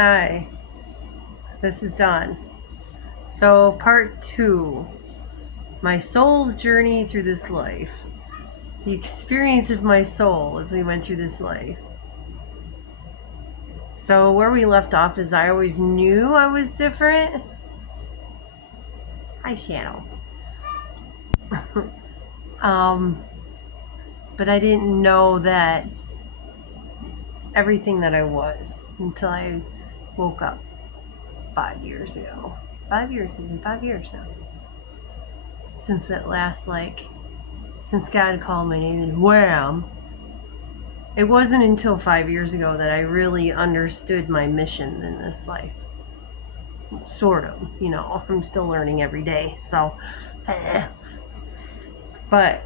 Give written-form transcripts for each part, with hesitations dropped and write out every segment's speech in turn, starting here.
Hi, this is Dawn. So, part two, my soul's journey through this life. The experience of my soul as we went through this life. So, where we left off is I always knew I was different. Hi, Shadow. But I didn't know that everything that I was until I woke up 5 years ago. 5 years, even 5 years now. Since that last, since God called my name and wham, it wasn't until 5 years ago that I really understood my mission in this life. Sort of, I'm still learning every day. So, but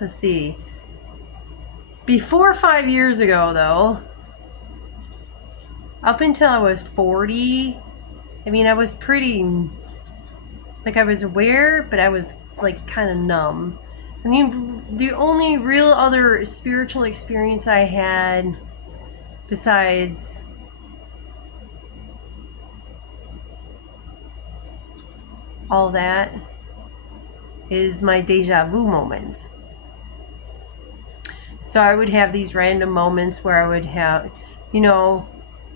let's see. Before 5 years ago, though, up until I was 40, I was pretty, I was aware, but I was kind of numb. And the only real other spiritual experience I had besides all that is my deja vu moments. So I would have these random moments where I would have,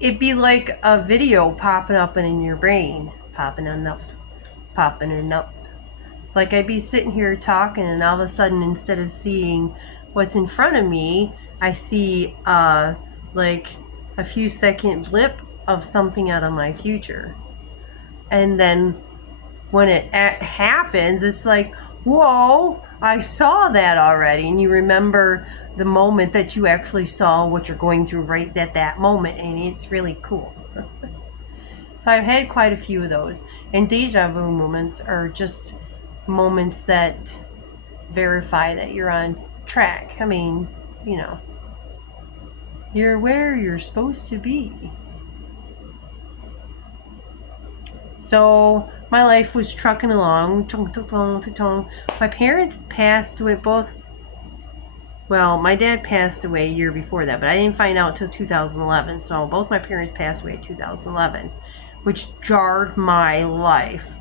it'd be like a video popping up in your brain, popping and up. Like I'd be sitting here talking, and all of a sudden, instead of seeing what's in front of me, I see like a few second blip of something out of my future. And then when it happens, it's like, whoa, I saw that already. And you remember the moment that you actually saw what you're going through right at that moment. And it's really cool. So I've had quite a few of those. And deja vu moments are just moments that verify that you're on track. You're where you're supposed to be. So my life was trucking along. My parents passed away both. Well, my dad passed away a year before that, but I didn't find out until 2011. So both my parents passed away in 2011, which jarred my life.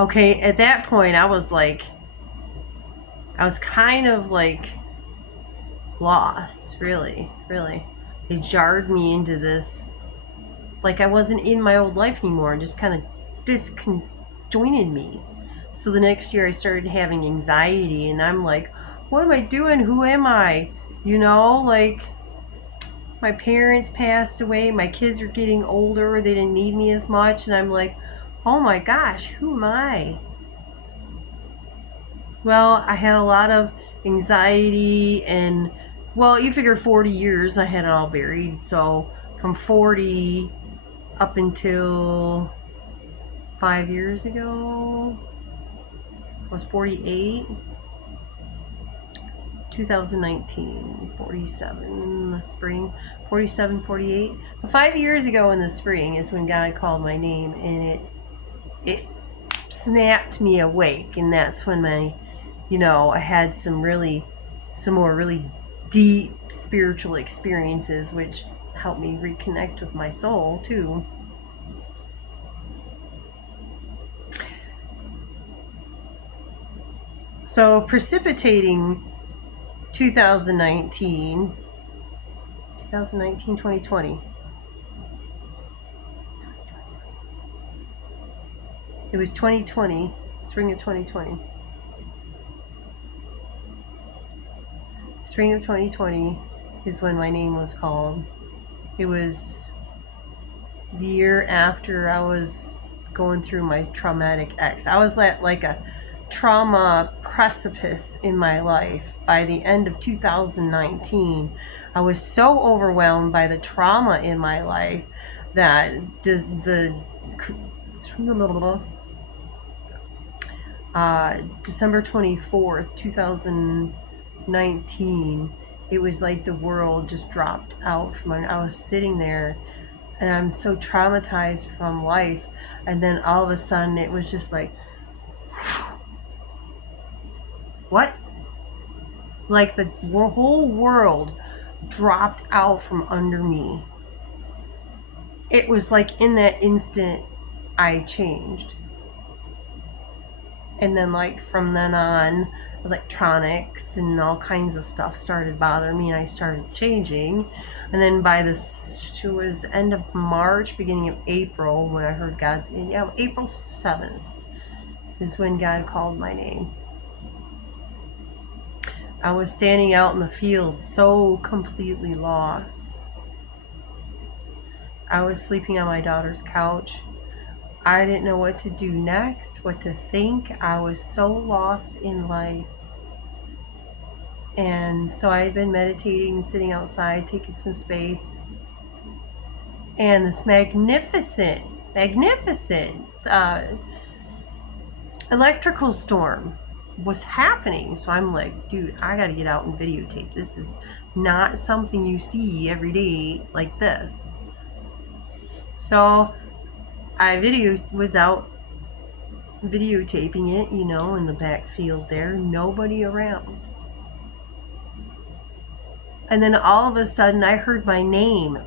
Okay, at that point, I was kind of lost, really. It jarred me into this, I wasn't in my old life anymore, just kind of disconjointed me. So the next year I started having anxiety, and I'm like, what am I doing? Who am I? My parents passed away, my kids are getting older, they didn't need me as much, and I'm like, oh my gosh, who am I? Well, I had a lot of anxiety, and you figure 40 years I had it all buried. So from 40 up until 5 years ago, I was 48. 2019, 47 in the spring, 47, 48. 5 years ago in the spring is when God called my name, and it snapped me awake, and that's when I had some more really deep spiritual experiences, which helped me reconnect with my soul too. So precipitating 2019, 2020. It was 2020, spring of 2020. Spring of 2020 is when my name was called. It was the year after I was going through my traumatic ex. I was at a trauma precipice in my life. By the end of 2019, I was so overwhelmed by the trauma in my life that December 24th, 2019, it was like the world just dropped out from under. I was sitting there, and I'm so traumatized from life, and then all of a sudden it was just like, what? Like the whole world dropped out from under me. it was like in that instant I changed. And then like from then on, electronics and all kinds of stuff started bothering me and I started changing. And then by this, it was end of March, beginning of April when I heard God's, yeah, April 7th is when God called my name. I was standing out in the field so completely lost. I was sleeping on my daughter's couch. I didn't know what to do next, what to think. I was so lost in life. And so I had been meditating, sitting outside, taking some space. And this magnificent electrical storm was happening. So I'm like, dude, I got to get out and videotape. This is not something you see every day like this. So I was out videotaping it, you know, in the backfield there, nobody around. And then all of a sudden I heard my name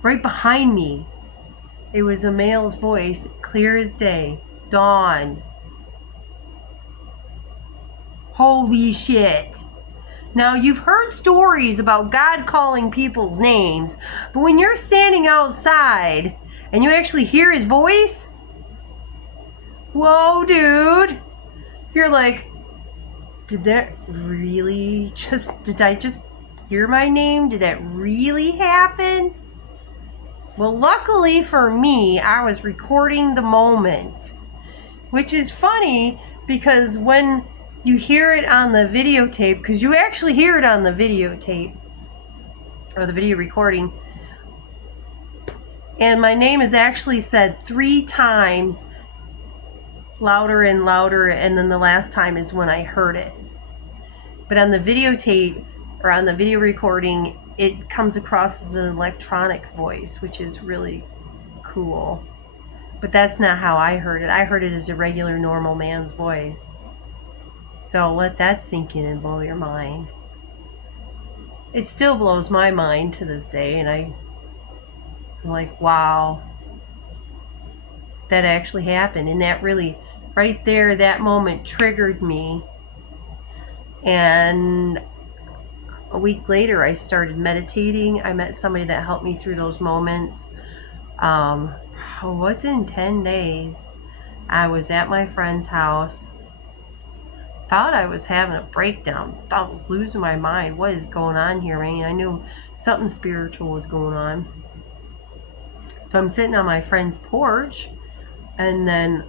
right behind me. It was a male's voice, clear as day. Dawn. Holy shit. Now, you've heard stories about God calling people's names, but when you're standing outside and you actually hear his voice, whoa, dude, you're like, did I just hear my name? Did that really happen? Well, luckily for me, I was recording the moment, which is funny because when you hear it on the videotape, because you actually hear it on the videotape or the video recording, and my name is actually said 3 times louder and louder, and then the last time is when I heard it. But on the videotape or on the video recording, it comes across as an electronic voice, which is really cool. But that's not how I heard it. I heard it as a regular, normal man's voice. So let that sink in and blow your mind. It still blows my mind to this day, and I'm like, wow, that actually happened. And that really, right there, that moment triggered me. And a week later, I started meditating. I met somebody that helped me through those moments. Within 10 days, I was at my friend's house. Thought I was having a breakdown. Thought I was losing my mind. What is going on here, man? I knew something spiritual was going on. So I'm sitting on my friend's porch, and then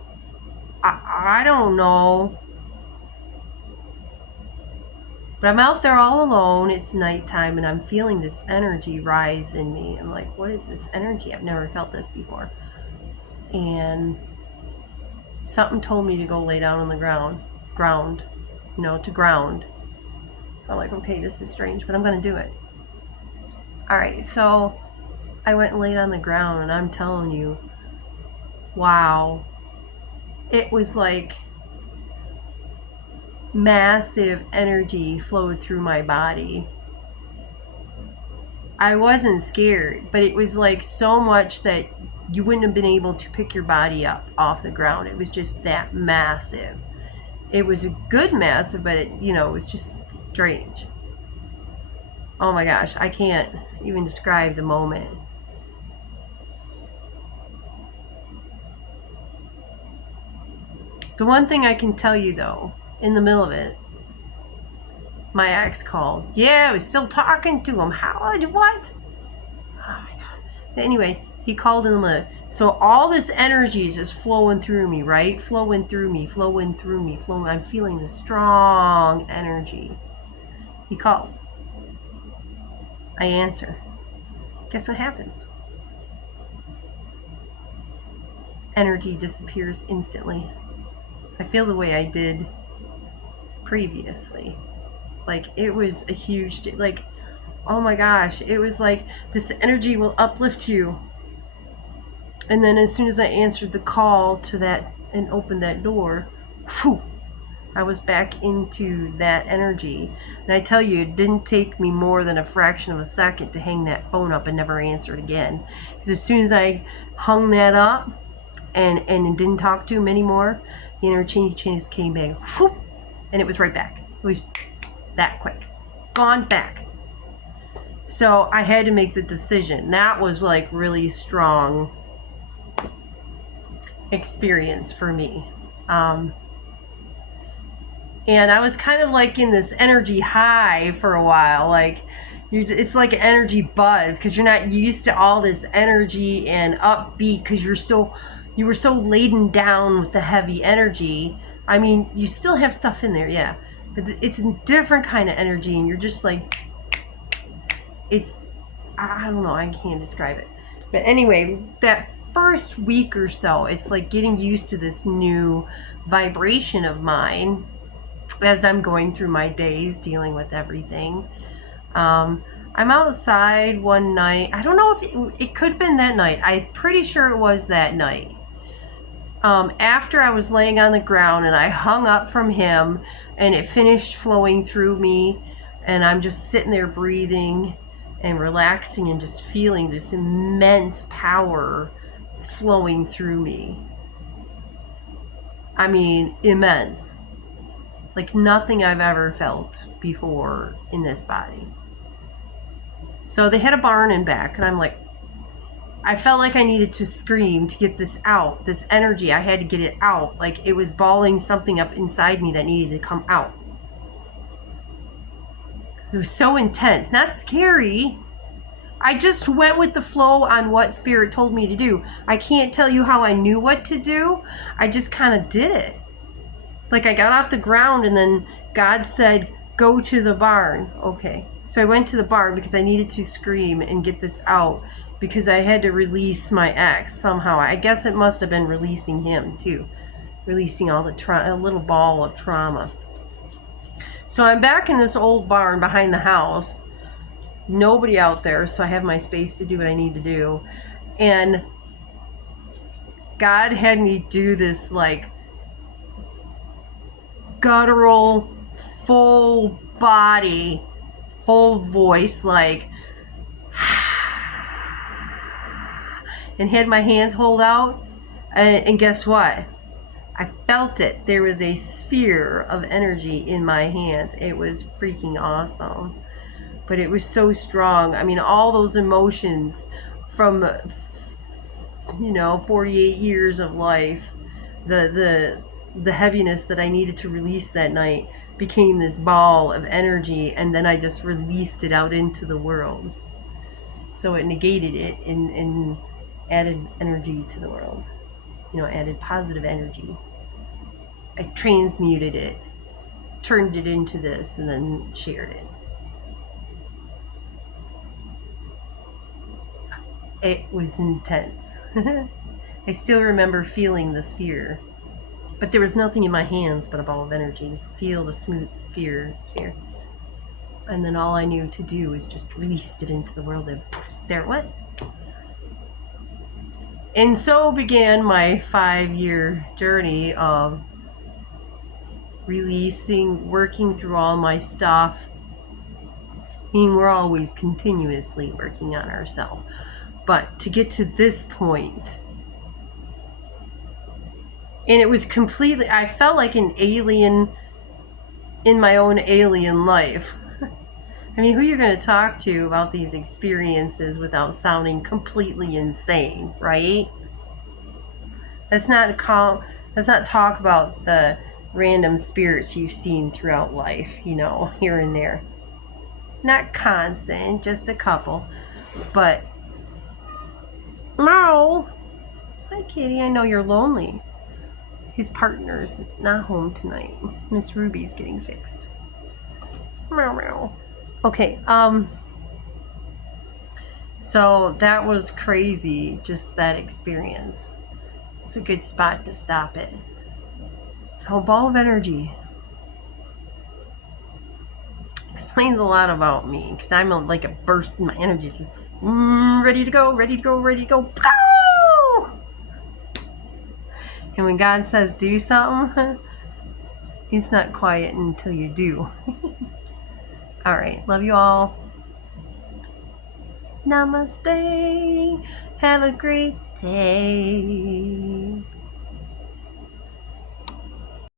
I don't know, but I'm out there all alone. It's nighttime, and I'm feeling this energy rise in me. I'm like, what is this energy? I've never felt this before. And something told me to go lay down on the ground, to ground. I'm like, okay, this is strange, but I'm going to do it. All right, so I went and laid on the ground, and I'm telling you, wow, it was like massive energy flowed through my body. I wasn't scared, but it was like so much that you wouldn't have been able to pick your body up off the ground. It was just that massive. It was a good massive, but it was just strange. Oh my gosh, I can't even describe the moment. The one thing I can tell you though, in the middle of it, my ex called. Yeah, I was still talking to him. What? Oh my God. Anyway, he called in the middle. So all this energy is just flowing through me, right? Flowing through me. I'm feeling this strong energy. He calls. I answer. Guess what happens? Energy disappears instantly. I feel the way I did previously. Like, it was a huge, oh my gosh, it was like this energy will uplift you. And then as soon as I answered the call to that and opened that door, whew, I was back into that energy. And I tell you, it didn't take me more than a fraction of a second to hang that phone up and never answer it again. Because as soon as I hung that up and didn't talk to him anymore, the energy just came back. Whoop, and it was right back. It was that quick. Gone back. So I had to make the decision. That was like really strong experience for me. And I was kind of like in this energy high for a while. Like it's like an energy buzz because you're not used to all this energy and upbeat because you were so laden down with the heavy energy. I mean, you still have stuff in there, yeah, but it's a different kind of energy, and you're just like, I don't know, I can't describe it. But anyway, that first week or so, it's like getting used to this new vibration of mine as I'm going through my days dealing with everything. I'm outside one night. I don't know if it could have been that night. I'm pretty sure it was that night. After I was laying on the ground and I hung up from him and it finished flowing through me, and I'm just sitting there breathing and relaxing and just feeling this immense power flowing through me. I mean, immense. Like nothing I've ever felt before in this body. So they had a barn in back, and I'm like, I felt like I needed to scream to get this out, this energy. I had to get it out. Like it was balling something up inside me that needed to come out. It was so intense, not scary. I just went with the flow on what Spirit told me to do. I can't tell you how I knew what to do. I just kind of did it. Like I got off the ground and then God said, go to the barn. Okay. So I went to the barn because I needed to scream and get this out because I had to release my ex somehow. I guess it must have been releasing him too. Releasing all the a little ball of trauma. So I'm back in this old barn behind the house. Nobody out there, so I have my space to do what I need to do. And God had me do this like guttural, full body, full voice, like, and had my hands hold out. And guess what? I felt it. There was a sphere of energy in my hands. It was freaking awesome. But it was so strong. I mean, all those emotions from, 48 years of life, the heaviness that I needed to release that night became this ball of energy, and then I just released it out into the world. So it negated it and added energy to the world. Added positive energy. I transmuted it, turned it into this, and then shared it. It was intense. I still remember feeling the sphere. But there was nothing in my hands but a ball of energy. Feel the smooth sphere. And then all I knew to do was just release it into the world, and poof, there it went. And so began my 5-year journey of releasing, working through all my stuff. I mean, we're always continuously working on ourselves. But to get to this point, and it was completely, I felt like an alien in my own alien life. I mean, who you're going to talk to about these experiences without sounding completely insane, right? Let's not talk about the random spirits you've seen throughout life, here and there. Not constant, just a couple. But, Meow. Hi, Kitty. I know you're lonely. His partner's not home tonight. Miss Ruby's getting fixed. Meow, meow. Okay, so that was crazy, just that experience. It's a good spot to stop it. So, ball of energy explains a lot about me, because I'm like a burst in my energy. Says, ready to go, ready to go, ready to go. Go! And when God says do something, It's not quiet until you do. All right. Love you all. Namaste. Have a great day.